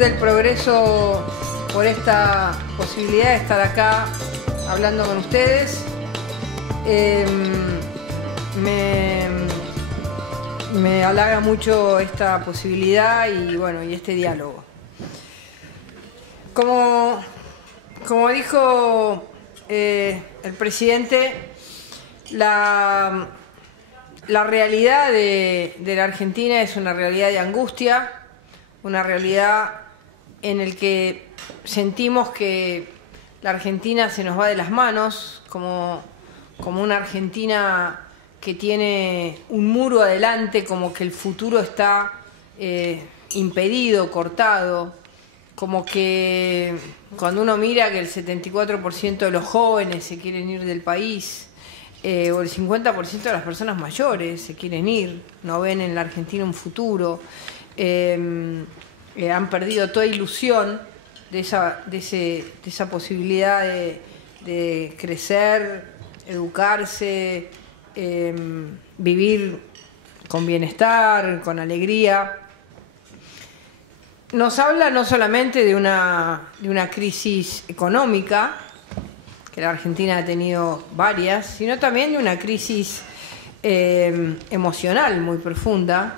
del Progreso por esta posibilidad de estar acá hablando con ustedes. Me halaga mucho esta posibilidad y bueno, y este diálogo. Como dijo el presidente, la realidad de la Argentina es una realidad de angustia, una realidad en la que sentimos que la Argentina se nos va de las manos, como una Argentina que tiene un muro adelante, como que el futuro está impedido, cortado, como que cuando uno mira que el 74% de los jóvenes se quieren ir del país, o el 50% de las personas mayores se quieren ir, no ven en la Argentina un futuro, han perdido toda ilusión de esa posibilidad de crecer, educarse, vivir con bienestar, con alegría. Nos habla no solamente de una crisis económica, que la Argentina ha tenido varias, sino también de una crisis emocional muy profunda,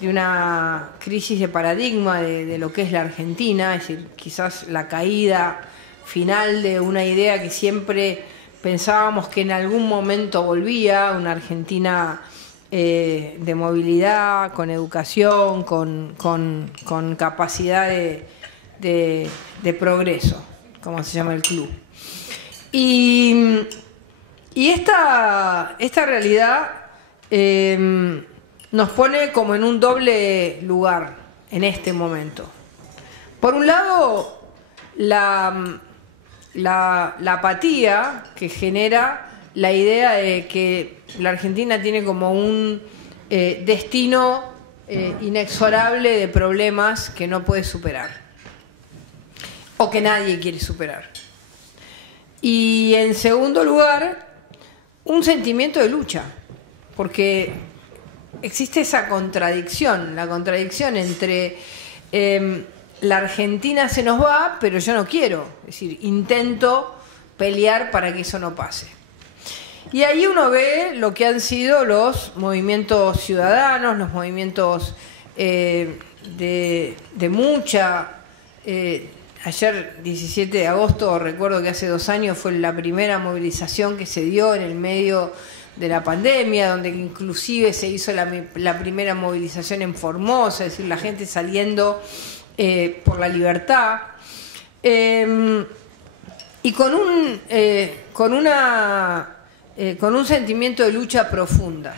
de una crisis de paradigma de lo que es la Argentina, es decir, quizás la caída final de una idea que siempre pensábamos que en algún momento volvía, una Argentina de movilidad, con educación, con capacidad de progreso, como se llama el club. Y esta realidad nos pone como en un doble lugar en este momento. Por un lado, la apatía que genera la idea de que la Argentina tiene como un destino inexorable de problemas que no puede superar o que nadie quiere superar. Y en segundo lugar, un sentimiento de lucha, porque existe esa contradicción, la contradicción entre la Argentina se nos va, pero yo no quiero, es decir, intento pelear para que eso no pase. Y ahí uno ve lo que han sido los movimientos ciudadanos, los movimientos de mucha... ayer, 17 de agosto, recuerdo que hace 2 años fue la primera movilización que se dio en el medio de la pandemia, donde inclusive se hizo la primera movilización en Formosa, es decir, la gente saliendo por la libertad, y con un sentimiento de lucha profunda.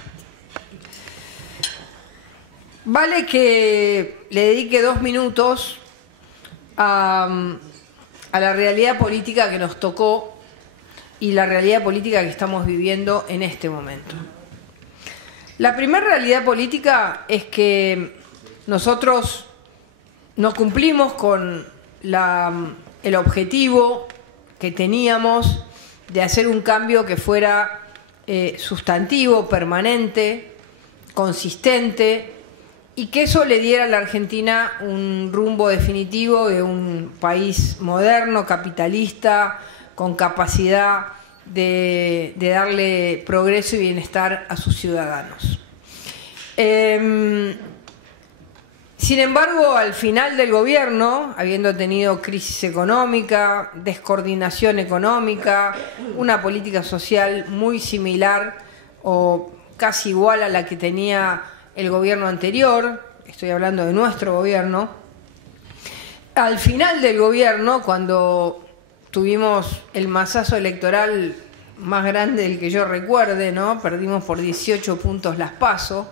Vale que le dedique 2 minutos a la realidad política que nos tocó y la realidad política que estamos viviendo en este momento. La primera realidad política es que nosotros no cumplimos con el objetivo que teníamos de hacer un cambio que fuera sustantivo, permanente, consistente, y que eso le diera a la Argentina un rumbo definitivo de un país moderno, capitalista, con capacidad de darle progreso y bienestar a sus ciudadanos. Sin embargo, al final del gobierno, habiendo tenido crisis económica, descoordinación económica, una política social muy similar o casi igual a la que tenía el gobierno anterior, estoy hablando de nuestro gobierno, al final del gobierno, cuando tuvimos el masazo electoral más grande del que yo recuerde, ¿no? Perdimos por 18 puntos las PASO,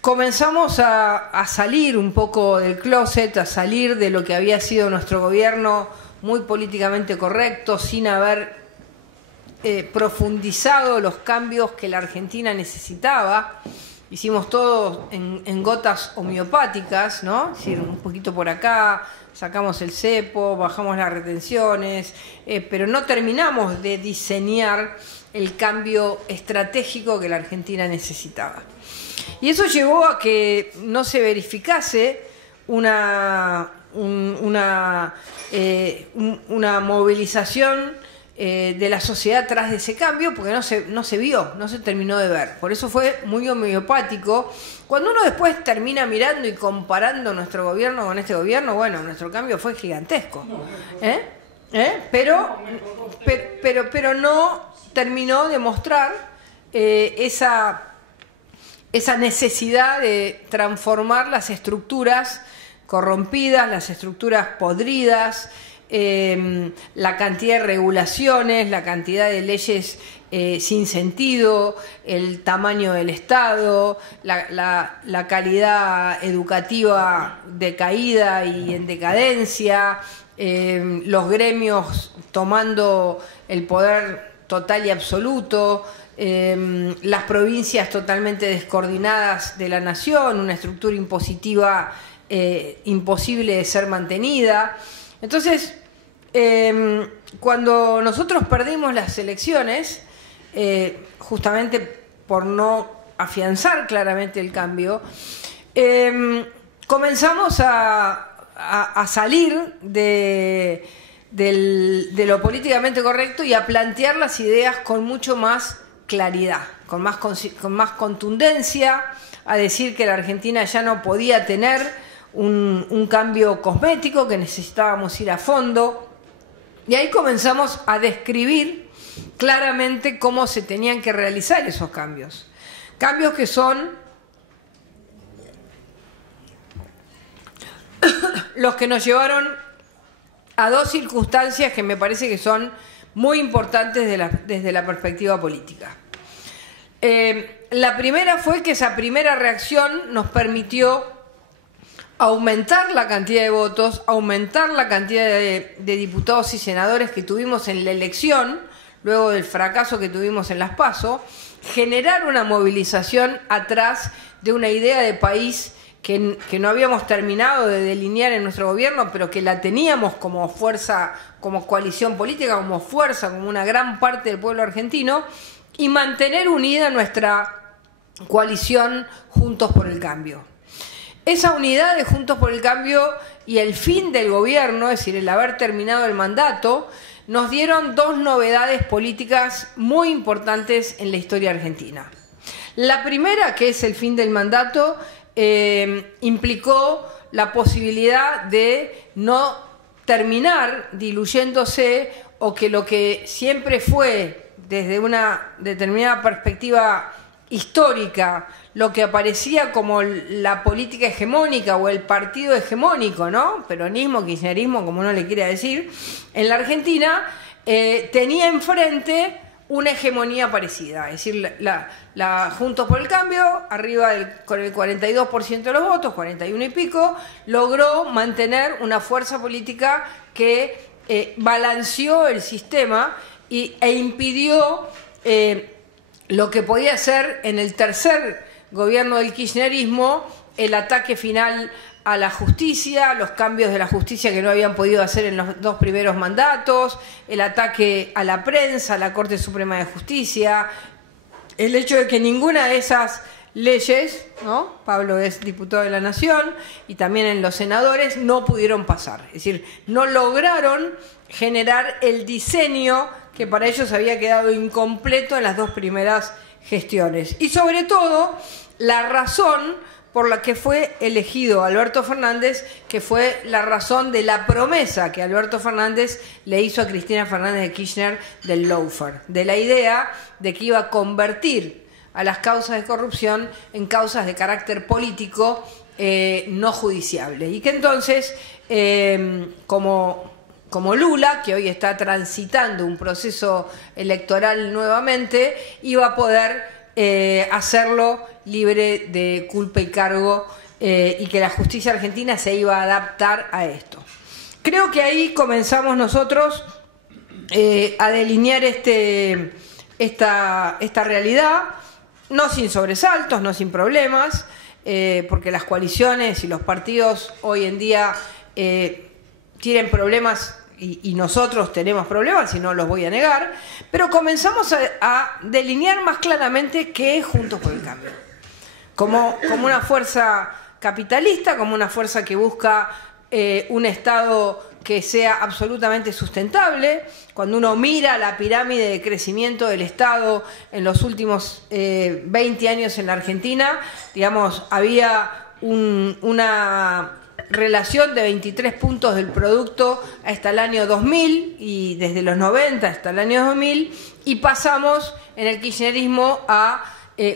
comenzamos a salir un poco del closet, a salir de lo que había sido nuestro gobierno muy políticamente correcto, sin haber profundizado los cambios que la Argentina necesitaba. Hicimos todo en gotas homeopáticas, ¿no? Es decir, un poquito por acá, sacamos el cepo, bajamos las retenciones, pero no terminamos de diseñar el cambio estratégico que la Argentina necesitaba. Y eso llevó a que no se verificase una movilización de la sociedad tras de ese cambio, porque no se vio, no se terminó de ver. Por eso fue muy homeopático. Cuando uno después termina mirando y comparando nuestro gobierno con este gobierno, bueno, nuestro cambio fue gigantesco. Pero no terminó de mostrar esa necesidad de transformar las estructuras corrompidas, las estructuras podridas, la cantidad de regulaciones, la cantidad de leyes sin sentido, el tamaño del Estado, la calidad educativa decaída y en decadencia, los gremios tomando el poder total y absoluto, las provincias totalmente descoordinadas de la nación, una estructura impositiva imposible de ser mantenida. Entonces, cuando nosotros perdimos las elecciones, justamente por no afianzar claramente el cambio, comenzamos a salir de lo políticamente correcto y a plantear las ideas con mucho más claridad, con más contundencia, a decir que la Argentina ya no podía tener un cambio cosmético, que necesitábamos ir a fondo. Y ahí comenzamos a describir claramente cómo se tenían que realizar esos cambios. Cambios que son los que nos llevaron a dos circunstancias que me parece que son muy importantes desde la perspectiva política. La primera fue que esa primera reacción nos permitió aumentar la cantidad de votos, aumentar la cantidad de diputados y senadores que tuvimos en la elección, luego del fracaso que tuvimos en las PASO, generar una movilización atrás de una idea de país que no habíamos terminado de delinear en nuestro gobierno, pero que la teníamos como fuerza, como coalición política, como fuerza, como una gran parte del pueblo argentino, y mantener unida nuestra coalición Juntos por el Cambio. Esa unidad de Juntos por el Cambio y el fin del gobierno, es decir, el haber terminado el mandato, nos dieron dos novedades políticas muy importantes en la historia argentina. La primera, que es el fin del mandato, implicó la posibilidad de no terminar diluyéndose, o que lo que siempre fue, desde una determinada perspectiva histórica, lo que aparecía como la política hegemónica o el partido hegemónico, ¿no? Peronismo, kirchnerismo, como uno le quiera decir, en la Argentina tenía enfrente una hegemonía parecida, es decir, la Juntos por el Cambio, arriba con el 42% de los votos, 41 y pico, logró mantener una fuerza política que balanceó el sistema e impidió lo que podía ser en el tercer gobierno del kirchnerismo el ataque final a la justicia, los cambios de la justicia que no habían podido hacer en los dos primeros mandatos, el ataque a la prensa, a la Corte Suprema de Justicia, el hecho de que ninguna de esas leyes, ¿no? Pablo es diputado de la Nación, y también en los senadores, no pudieron pasar. Es decir, no lograron generar el diseño que para ellos había quedado incompleto en las dos primeras gestiones. Y sobre todo, la razón por la que fue elegido Alberto Fernández, que fue la razón de la promesa que Alberto Fernández le hizo a Cristina Fernández de Kirchner del lawfare, de la idea de que iba a convertir a las causas de corrupción en causas de carácter político no judiciable. Y que entonces, como Lula, que hoy está transitando un proceso electoral nuevamente, iba a poder hacerlo libre de culpa y cargo, y que la justicia argentina se iba a adaptar a esto. Creo que ahí comenzamos nosotros a delinear esta realidad, no sin sobresaltos, no sin problemas, porque las coaliciones y los partidos hoy en día tienen problemas, y nosotros tenemos problemas, y no los voy a negar, pero comenzamos a delinear más claramente qué es Juntos por el Cambio, como una fuerza capitalista, como una fuerza que busca un Estado que sea absolutamente sustentable. Cuando uno mira la pirámide de crecimiento del Estado en los últimos 20 años en la Argentina, digamos, había una relación de 23 puntos del producto hasta el año 2000 y desde los 90 hasta el año 2000, y pasamos en el kirchnerismo a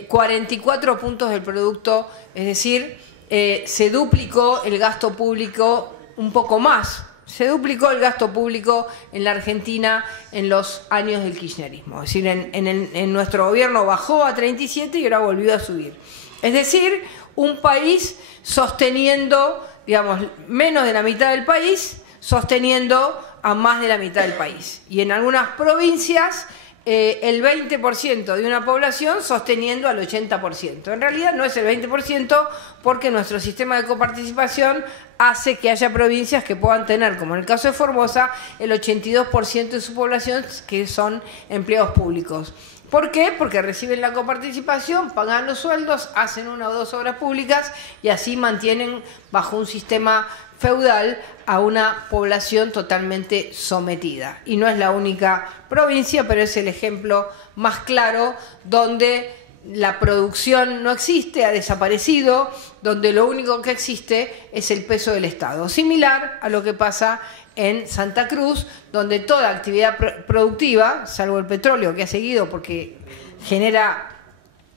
44 puntos del producto, es decir, se duplicó el gasto público, un poco más, se duplicó el gasto público en la Argentina en los años del kirchnerismo. Es decir, en nuestro gobierno bajó a 37 y ahora volvió a subir. Es decir, un país sosteniendo, digamos, menos de la mitad del país, sosteniendo a más de la mitad del país. Y en algunas provincias, el 20% de una población sosteniendo al 80%. En realidad no es el 20% porque nuestro sistema de coparticipación hace que haya provincias que puedan tener, como en el caso de Formosa, el 82% de su población que son empleados públicos. ¿Por qué? Porque reciben la coparticipación, pagan los sueldos, hacen 1 o 2 obras públicas y así mantienen bajo un sistema feudal a una población totalmente sometida. Y no es la única provincia, pero es el ejemplo más claro donde la producción no existe, ha desaparecido, donde lo único que existe es el peso del Estado. Similar a lo que pasa en Santa Cruz, donde toda actividad productiva, salvo el petróleo que ha seguido porque genera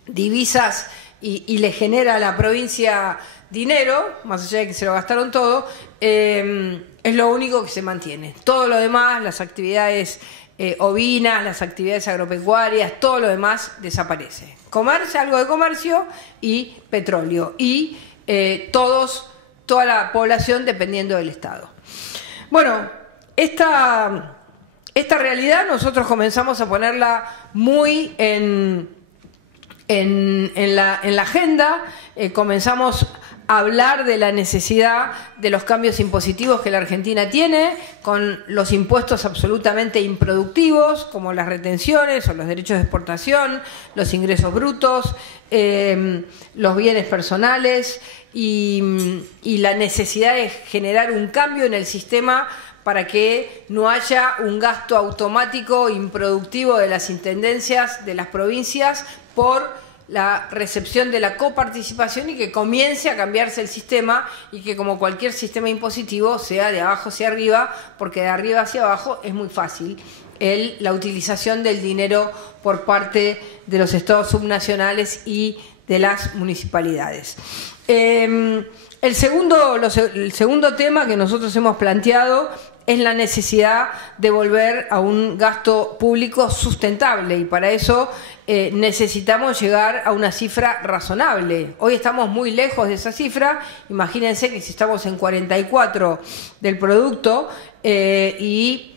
divisas y le genera a la provincia dinero, más allá de que se lo gastaron todo, es lo único que se mantiene. Todo lo demás, las actividades ovinas, las actividades agropecuarias, todo lo demás desaparece. Comercio, algo de comercio y petróleo. Y toda la población dependiendo del Estado. Bueno, esta realidad nosotros comenzamos a ponerla muy en la agenda, comenzamos a hablar de la necesidad de los cambios impositivos que la Argentina tiene, con los impuestos absolutamente improductivos, como las retenciones o los derechos de exportación, los ingresos brutos, los bienes personales y la necesidad de generar un cambio en el sistema para que no haya un gasto automático improductivo de las intendencias, de las provincias, por la recepción de la coparticipación y que comience a cambiarse el sistema y que, como cualquier sistema impositivo, sea de abajo hacia arriba, porque de arriba hacia abajo es muy fácil la utilización del dinero por parte de los estados subnacionales y de las municipalidades. El segundo tema que nosotros hemos planteado es la necesidad de volver a un gasto público sustentable, y para eso necesitamos llegar a una cifra razonable. Hoy estamos muy lejos de esa cifra. Imagínense que si estamos en 44 del producto y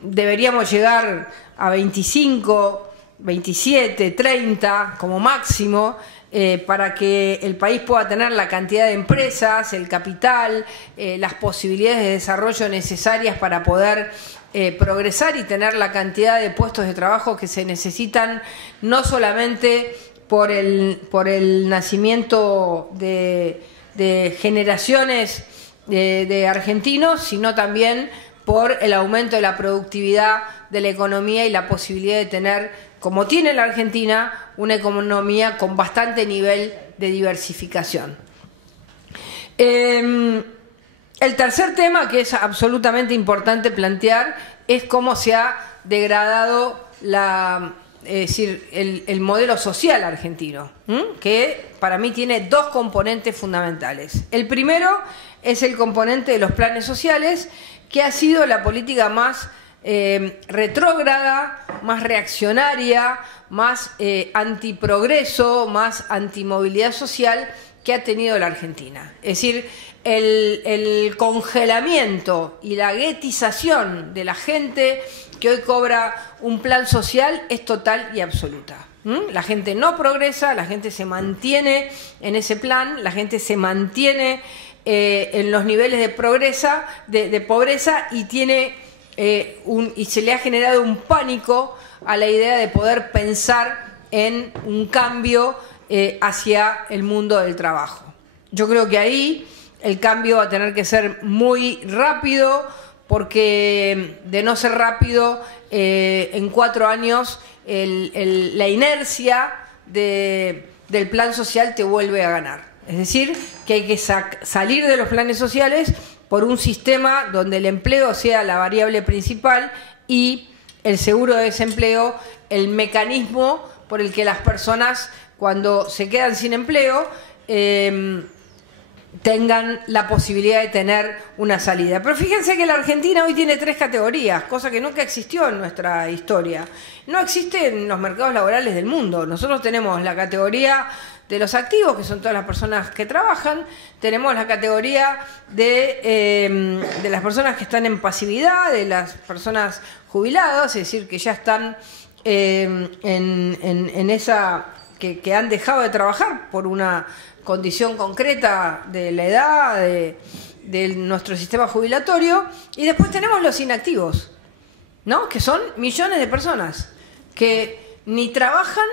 deberíamos llegar a 25, 27, 30 como máximo, para que el país pueda tener la cantidad de empresas, el capital, las posibilidades de desarrollo necesarias para poder progresar y tener la cantidad de puestos de trabajo que se necesitan, no solamente por el nacimiento de generaciones de argentinos, sino también por el aumento de la productividad de la economía y la posibilidad de tener, como tiene la Argentina, una economía con bastante nivel de diversificación. El tercer tema que es absolutamente importante plantear es cómo se ha degradado el modelo social argentino, que para mí tiene dos componentes fundamentales. El primero es el componente de los planes sociales, que ha sido la política más retrógrada, más reaccionaria, más antiprogreso, más antimovilidad social que ha tenido la Argentina. Es decir, el congelamiento y la guetización de la gente que hoy cobra un plan social es total y absoluta. La gente no progresa, la gente se mantiene en ese plan, la gente se mantiene en los niveles de pobreza y tiene y se le ha generado un pánico a la idea de poder pensar en un cambio hacia el mundo del trabajo. Yo creo que ahí el cambio va a tener que ser muy rápido, porque de no ser rápido, en 4 años la inercia del plan social te vuelve a ganar. Es decir, que hay que salir de los planes sociales por un sistema donde el empleo sea la variable principal y el seguro de desempleo el mecanismo por el que las personas, cuando se quedan sin empleo, tengan la posibilidad de tener una salida. Pero fíjense que la Argentina hoy tiene 3 categorías, cosa que nunca existió en nuestra historia. No existe en los mercados laborales del mundo. Nosotros tenemos la categoría de los activos, que son todas las personas que trabajan, tenemos la categoría de las personas que están en pasividad, de las personas jubiladas, es decir, que ya están en esa, que han dejado de trabajar por una condición concreta de la edad, de nuestro sistema jubilatorio, y después tenemos los inactivos, ¿no? Que son millones de personas que ni trabajan,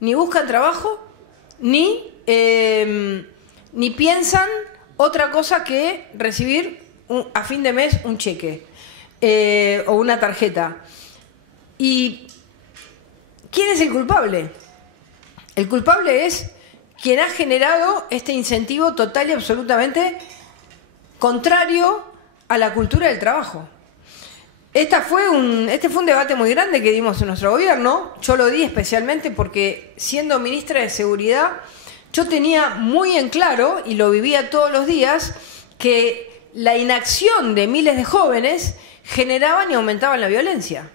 ni buscan trabajo, ni piensan otra cosa que recibir a fin de mes un cheque o una tarjeta. ¿Y quién es el culpable? El culpable es quien ha generado este incentivo total y absolutamente contrario a la cultura del trabajo. Este fue un debate muy grande que dimos en nuestro gobierno. Yo lo di especialmente porque, siendo ministra de Seguridad, yo tenía muy en claro, y lo vivía todos los días, que la inacción de miles de jóvenes generaban y aumentaban la violencia.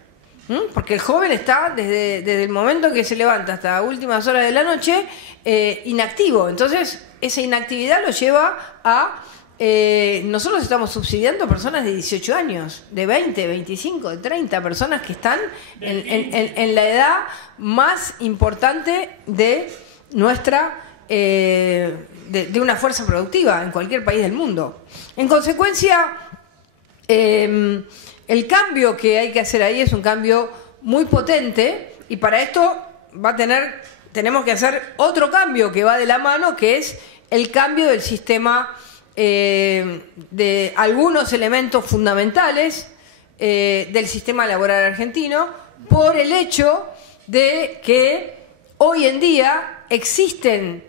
Porque el joven está desde el momento que se levanta hasta últimas horas de la noche inactivo. Entonces, esa inactividad lo lleva a... nosotros estamos subsidiando personas de 18 años, de 20, 25, de 30, personas que están en la edad más importante de nuestra... de una fuerza productiva en cualquier país del mundo. En consecuencia, el cambio que hay que hacer ahí es un cambio muy potente, y para esto tenemos que hacer otro cambio que va de la mano, que es el cambio del sistema de algunos elementos fundamentales del sistema laboral argentino, por el hecho de que hoy en día existen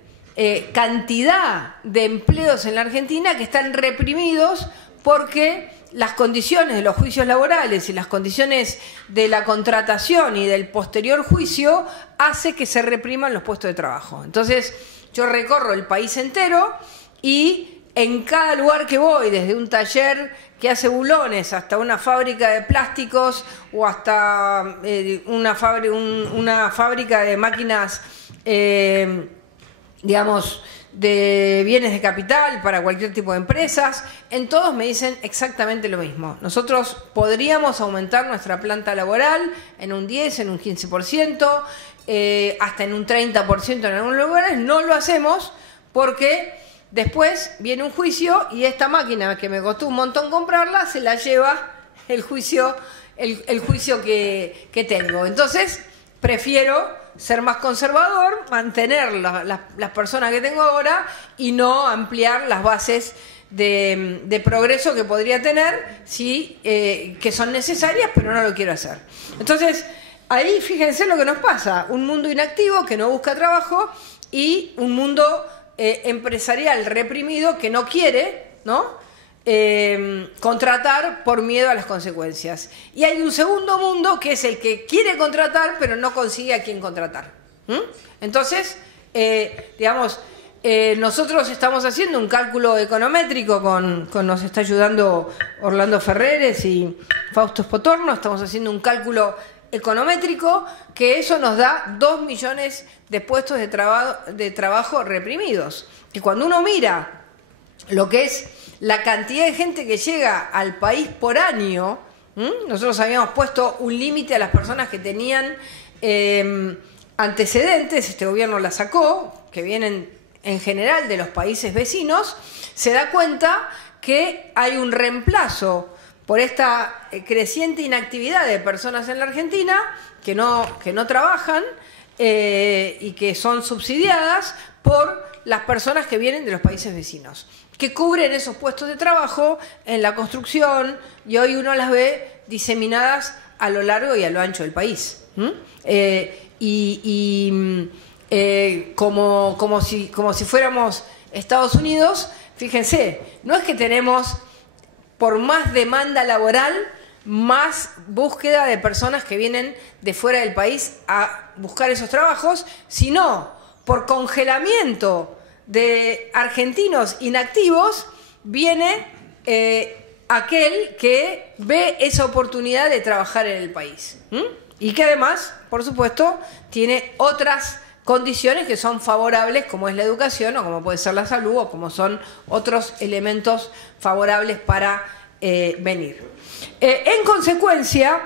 cantidad de empleos en la Argentina que están reprimidos porque las condiciones de los juicios laborales y las condiciones de la contratación y del posterior juicio hace que se repriman los puestos de trabajo. Entonces, yo recorro el país entero y en cada lugar que voy, desde un taller que hace bulones hasta una fábrica de plásticos o hasta una fábrica de máquinas, digamos, de bienes de capital para cualquier tipo de empresas, en todos me dicen exactamente lo mismo. Nosotros podríamos aumentar nuestra planta laboral en un 10, en un 15%, hasta en un 30% en algunos lugares. No lo hacemos porque después viene un juicio y esta máquina, que me costó un montón comprarla, se la lleva el juicio que tengo. Entonces, prefiero ser más conservador, mantener las personas que tengo ahora y no ampliar las bases de progreso que podría tener, que son necesarias, pero no lo quiero hacer. Entonces, ahí fíjense lo que nos pasa: un mundo inactivo que no busca trabajo y un mundo empresarial reprimido que no quiere, ¿no?, contratar por miedo a las consecuencias. Y hay un segundo mundo que es el que quiere contratar pero no consigue a quién contratar. Entonces, digamos, nosotros estamos haciendo un cálculo econométrico nos está ayudando Orlando Ferreres y Fausto Spotorno. Estamos haciendo un cálculo econométrico que eso nos da 2 millones de puestos de trabajo reprimidos. Y cuando uno mira lo que es la cantidad de gente que llega al país por año, nosotros habíamos puesto un límite a las personas que tenían antecedentes, este gobierno la sacó, que vienen en general de los países vecinos, se da cuenta que hay un reemplazo por esta creciente inactividad de personas en la Argentina que no trabajan, y que son subsidiadas por las personas que vienen de los países vecinos, que cubren esos puestos de trabajo en la construcción, y hoy uno las ve diseminadas a lo largo y a lo ancho del país. Como si fuéramos Estados Unidos, fíjense, no es que tenemos, por más demanda laboral, más búsqueda de personas que vienen de fuera del país a buscar esos trabajos, sino por congelamiento de argentinos inactivos, viene aquel que ve esa oportunidad de trabajar en el país. Y que además, por supuesto, tiene otras condiciones que son favorables, como es la educación, o como puede ser la salud, o como son otros elementos favorables para venir. En consecuencia,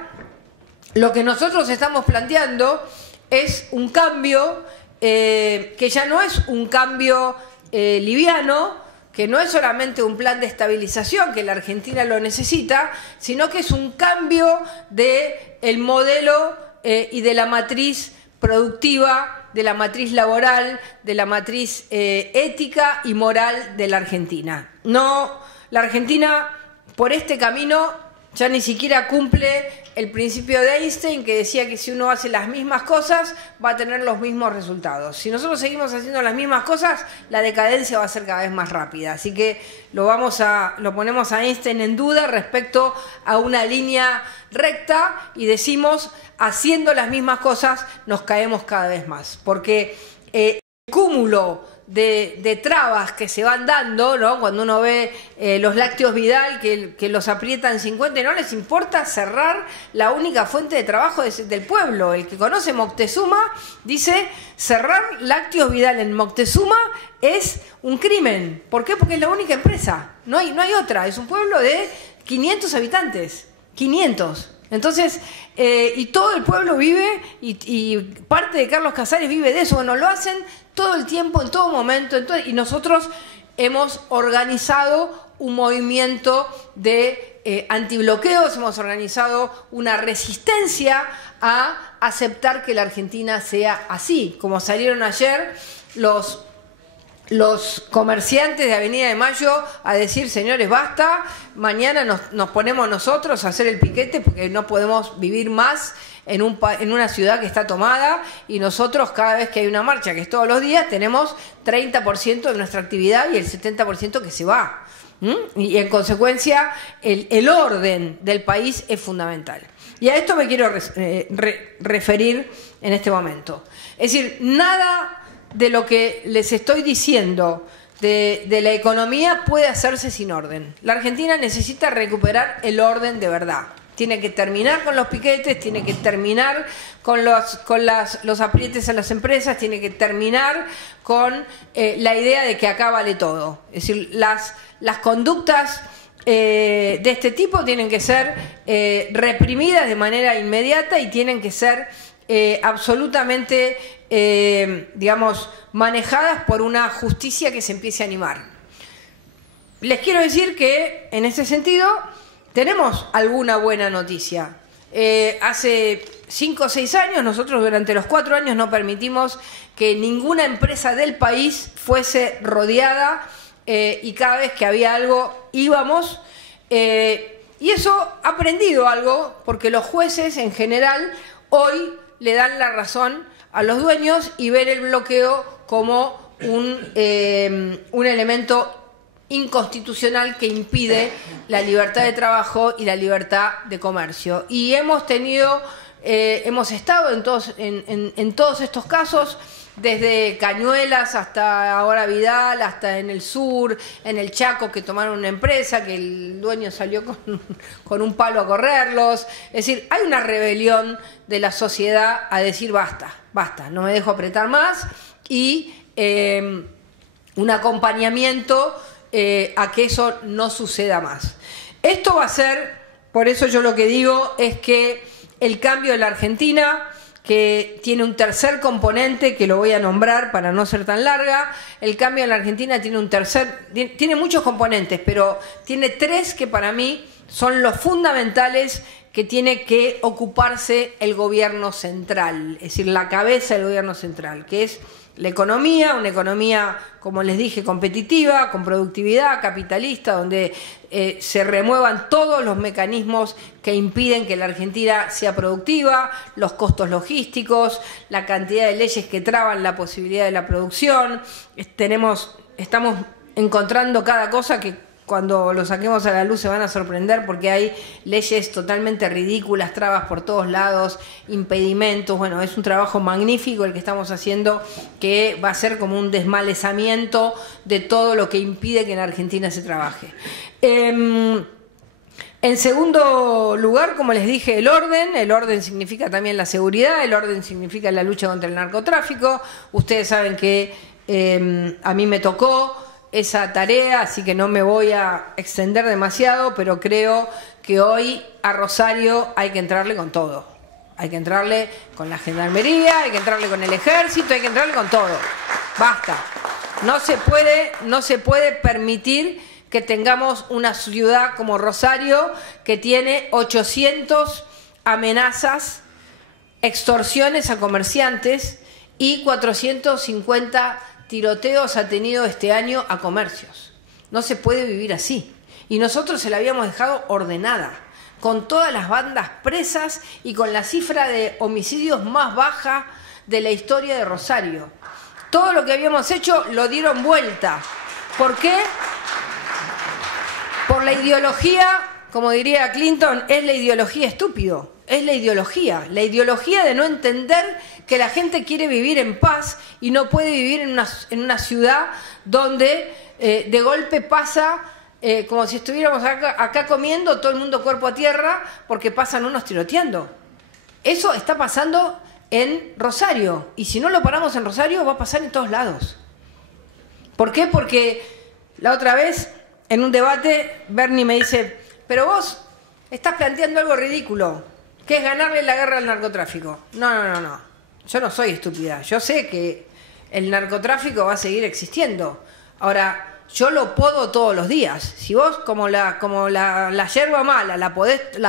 lo que nosotros estamos planteando es un cambio que ya no es un cambio liviano, que no es solamente un plan de estabilización, que la Argentina lo necesita, sino que es un cambio del modelo y de la matriz productiva, de la matriz laboral, de la matriz ética y moral de la Argentina. No, la Argentina, por este camino, ya ni siquiera cumple el principio de Einstein, que decía que si uno hace las mismas cosas va a tener los mismos resultados. Si nosotros seguimos haciendo las mismas cosas, la decadencia va a ser cada vez más rápida. Así que lo ponemos a Einstein en duda respecto a una línea recta y decimos, haciendo las mismas cosas nos caemos cada vez más. Porque el cúmulo de trabas que se van dando, ¿no? Cuando uno ve los lácteos Vidal que los aprietan 50 y no les importa cerrar la única fuente de trabajo del pueblo. El que conoce Moctezuma dice, cerrar lácteos Vidal en Moctezuma es un crimen. ¿Por qué? Porque es la única empresa, no hay otra. Es un pueblo de 500 habitantes, 500. Entonces, y todo el pueblo vive, y parte de Carlos Casares vive de eso. Bueno, lo hacen todo el tiempo, en todo momento, y nosotros hemos organizado un movimiento de antibloqueos, hemos organizado una resistencia a aceptar que la Argentina sea así. Como salieron ayer los comerciantes de Avenida de Mayo a decir, señores, basta, mañana nos ponemos nosotros a hacer el piquete porque no podemos vivir más en una ciudad que está tomada, y nosotros cada vez que hay una marcha, que es todos los días, tenemos 30% de nuestra actividad y el 70% que se va. Y en consecuencia el orden del país es fundamental. Y a esto me quiero referir en este momento. Es decir, nada de lo que les estoy diciendo de la economía puede hacerse sin orden. La Argentina necesita recuperar el orden de verdad. Tiene que terminar con los piquetes, tiene que terminar con los aprietes a las empresas, tiene que terminar con la idea de que acá vale todo. Es decir, las conductas de este tipo tienen que ser reprimidas de manera inmediata y tienen que ser absolutamente, digamos, manejadas por una justicia que se empiece a animar. Les quiero decir que, en ese sentido, tenemos alguna buena noticia. Hace 5 o 6 años, nosotros durante los 4 años no permitimos que ninguna empresa del país fuese rodeada, y cada vez que había algo íbamos, y eso ha aprendido algo, porque los jueces en general hoy le dan la razón a los dueños y ven el bloqueo como un elemento inconstitucional que impide la libertad de trabajo y la libertad de comercio. Y hemos estado en todos estos casos, desde Cañuelas hasta ahora Vidal, hasta en el sur, en el Chaco, que tomaron una empresa, que el dueño salió con un palo a correrlos. Es decir, hay una rebelión de la sociedad a decir basta, no me dejo apretar más, y un acompañamiento a que eso no suceda más. Esto va a ser, por eso yo lo que digo es que el cambio de la Argentina, que tiene un tercer componente que lo voy a nombrar para no ser tan larga, el cambio en la Argentina tiene muchos componentes, pero tiene 3 que para mí son los fundamentales que tiene que ocuparse el gobierno central, es decir, la cabeza del gobierno central, que es la economía, una economía, como les dije, competitiva, con productividad, capitalista, donde se remuevan todos los mecanismos que impiden que la Argentina sea productiva, los costos logísticos, la cantidad de leyes que traban la posibilidad de la producción. Estamos encontrando cada cosa que cuando lo saquemos a la luz se van a sorprender, porque hay leyes totalmente ridículas, trabas por todos lados, impedimentos. Bueno, es un trabajo magnífico el que estamos haciendo, que va a ser como un desmalezamiento de todo lo que impide que en Argentina se trabaje. En segundo lugar, como les dije, el orden significa también la seguridad, el orden significa la lucha contra el narcotráfico. Ustedes saben que a mí me tocó esa tarea, así que no me voy a extender demasiado, pero creo que hoy a Rosario hay que entrarle con todo. Hay que entrarle con la gendarmería, hay que entrarle con el ejército, hay que entrarle con todo. Basta. No se puede permitir que tengamos una ciudad como Rosario que tiene 800 amenazas, extorsiones a comerciantes y 450 tiroteos ha tenido este año a comercios. No se puede vivir así. Y nosotros se la habíamos dejado ordenada, con todas las bandas presas y con la cifra de homicidios más baja de la historia de Rosario. Todo lo que habíamos hecho lo dieron vuelta. ¿Por qué? Por la ideología, como diría Clinton, es la ideología estúpido. Es la ideología de no entender que la gente quiere vivir en paz y no puede vivir en una ciudad donde de golpe pasa como si estuviéramos acá comiendo, todo el mundo cuerpo a tierra, porque pasan unos tiroteando. Eso está pasando en Rosario, y si no lo paramos en Rosario va a pasar en todos lados. ¿Por qué? Porque la otra vez, en un debate, Bernie me dice, pero vos estás planteando algo ridículo, que es ganarle la guerra al narcotráfico. No. Yo no soy estúpida. Yo sé que el narcotráfico va a seguir existiendo. Ahora, yo lo podo todos los días. Si vos, como la yerba mala, la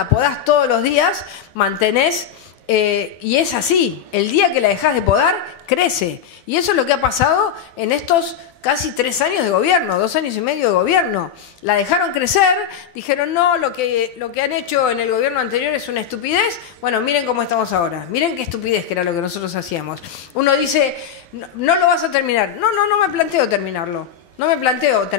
podás todos los días, mantenés, y es así. El día que la dejás de podar, crece. Y eso es lo que ha pasado en estos casi 3 años de gobierno, 2 años y medio de gobierno. La dejaron crecer, dijeron no, lo que han hecho en el gobierno anterior es una estupidez. Bueno, miren cómo estamos ahora, miren qué estupidez que era lo que nosotros hacíamos. Uno dice, no lo vas a terminar. No me planteo terminarlo. Me planteo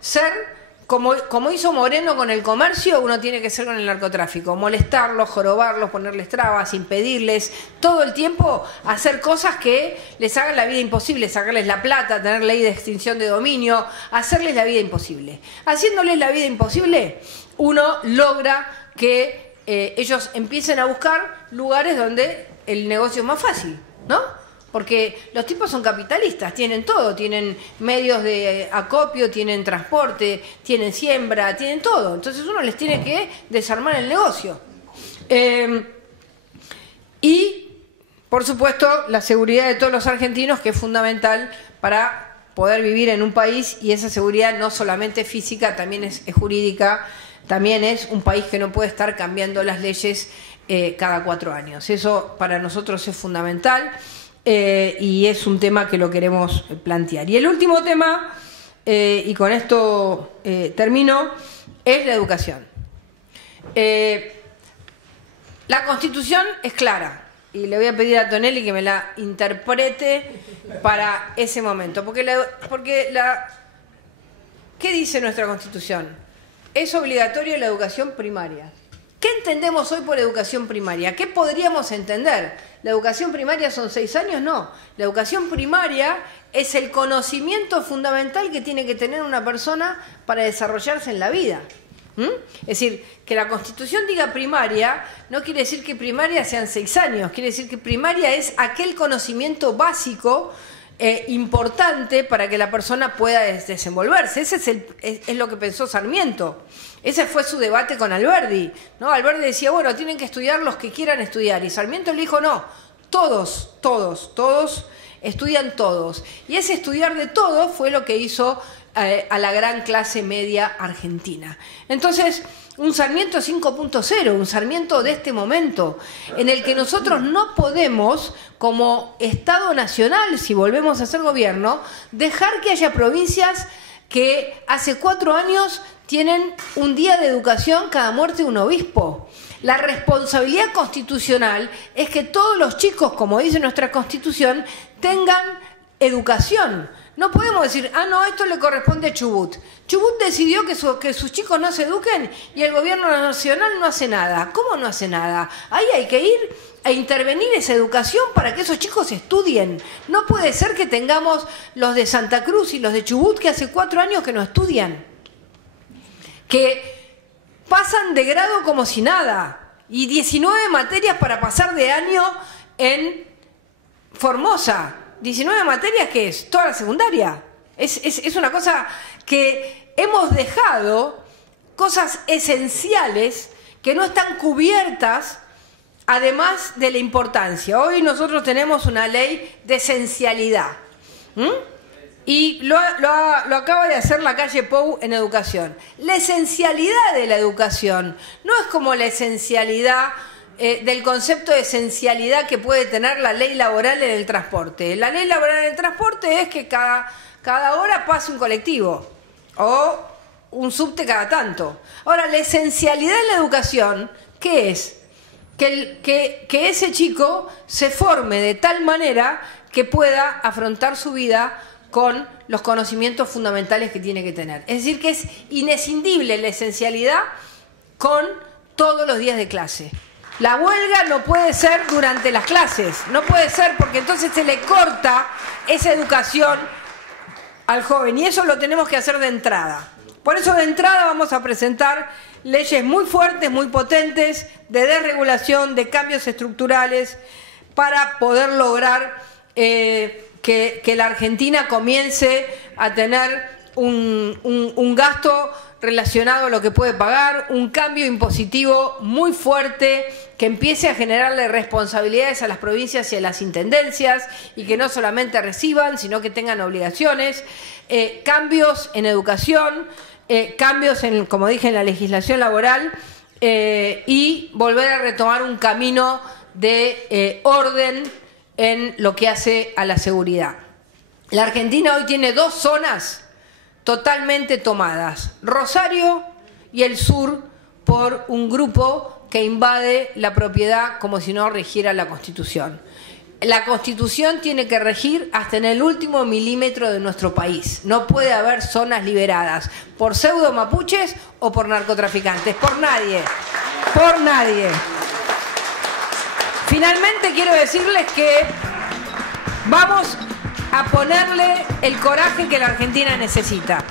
ser como hizo Moreno con el comercio, uno tiene que ser con el narcotráfico, molestarlos, jorobarlos, ponerles trabas, impedirles, todo el tiempo hacer cosas que les hagan la vida imposible, sacarles la plata, tener ley de extinción de dominio, hacerles la vida imposible. Haciéndoles la vida imposible, uno logra que ellos empiecen a buscar lugares donde el negocio es más fácil, ¿no? Porque los tipos son capitalistas, tienen todo, tienen medios de acopio, tienen transporte, tienen siembra, tienen todo. Entonces uno les tiene que desarmar el negocio. Y, por supuesto, la seguridad de todos los argentinos, que es fundamental para poder vivir en un país, y esa seguridad no solamente física, también es jurídica, también es un país que no puede estar cambiando las leyes cada 4 años. Eso para nosotros es fundamental. Y es un tema que lo queremos plantear. Y el último tema, y con esto termino, es la educación. La Constitución es clara, y le voy a pedir a Tonelli que me la interprete para ese momento. ¿Qué dice nuestra Constitución? Es obligatoria la educación primaria. ¿Qué entendemos hoy por educación primaria? ¿Qué podríamos entender? ¿La educación primaria son 6 años? No. La educación primaria es el conocimiento fundamental que tiene que tener una persona para desarrollarse en la vida. Es decir, que la Constitución diga primaria no quiere decir que primaria sean 6 años, quiere decir que primaria es aquel conocimiento básico importante para que la persona pueda desenvolverse. Ese es lo que pensó Sarmiento. Ese fue su debate con Alberdi, ¿no? Alberdi decía, bueno, tienen que estudiar los que quieran estudiar. Y Sarmiento le dijo, no, todos, estudian todos. Y ese estudiar de todos fue lo que hizo a la gran clase media argentina. Entonces, un Sarmiento 5.0, un Sarmiento de este momento, en el que nosotros no podemos, como Estado nacional, si volvemos a ser gobierno, dejar que haya provincias que hace 4 años tienen un día de educación cada muerte de un obispo. La responsabilidad constitucional es que todos los chicos, como dice nuestra Constitución, tengan educación. No podemos decir, ah, no, esto le corresponde a Chubut. Chubut decidió que sus chicos no se eduquen y el gobierno nacional no hace nada. ¿Cómo no hace nada? Ahí hay que ir a intervenir esa educación para que esos chicos estudien. No puede ser que tengamos los de Santa Cruz y los de Chubut que hace 4 años que no estudian, que pasan de grado como si nada, y 19 materias para pasar de año en Formosa. 19 materias, ¿qué es? Toda la secundaria. Es una cosa que hemos dejado, cosas esenciales que no están cubiertas, además de la importancia. Hoy nosotros tenemos una ley de esencialidad. Y lo acaba de hacer la calle Pou en educación. La esencialidad de la educación no es como la esencialidad del concepto de esencialidad que puede tener la ley laboral en el transporte. La ley laboral en el transporte es que cada hora pase un colectivo o un subte cada tanto. Ahora, la esencialidad de la educación, ¿qué es? Que ese chico se forme de tal manera que pueda afrontar su vida con los conocimientos fundamentales que tiene que tener. Es decir, que es inescindible la esencialidad con todos los días de clase. La huelga no puede ser durante las clases, no puede ser porque entonces se le corta esa educación al joven y eso lo tenemos que hacer de entrada. Por eso de entrada vamos a presentar leyes muy fuertes, muy potentes, de desregulación, de cambios estructurales, para poder lograr que la Argentina comience a tener un gasto relacionado a lo que puede pagar, un cambio impositivo muy fuerte que empiece a generarle responsabilidades a las provincias y a las intendencias y que no solamente reciban, sino que tengan obligaciones, cambios en educación, cambios, como dije, en la legislación laboral y volver a retomar un camino de orden en lo que hace a la seguridad. La Argentina hoy tiene 2 zonas totalmente tomadas, Rosario y el sur, por un grupo que invade la propiedad como si no regiera la Constitución. La Constitución tiene que regir hasta en el último milímetro de nuestro país. No puede haber zonas liberadas por pseudo mapuches o por narcotraficantes, por nadie, por nadie. Finalmente quiero decirles que vamos a ponerle el coraje que la Argentina necesita.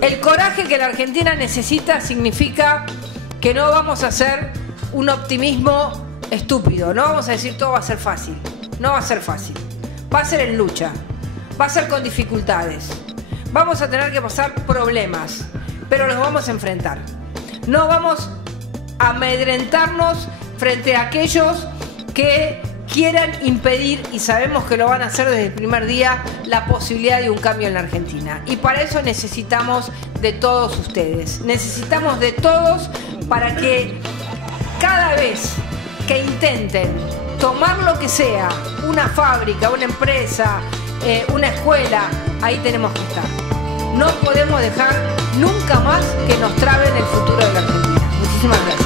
El coraje que la Argentina necesita significa que no vamos a hacer un optimismo estúpido, no vamos a decir todo va a ser fácil, no va a ser fácil, va a ser en lucha, va a ser con dificultades, vamos a tener que pasar problemas, pero los vamos a enfrentar. No vamos a amedrentarnos frente a aquellos que quieran impedir, y sabemos que lo van a hacer desde el primer día, la posibilidad de un cambio en la Argentina. Y para eso necesitamos de todos ustedes. Necesitamos de todos para que cada vez que intenten tomar lo que sea, una fábrica, una empresa, una escuela, ahí tenemos que estar. No podemos dejar nunca más que nos traben el futuro de la Argentina. Muchísimas gracias.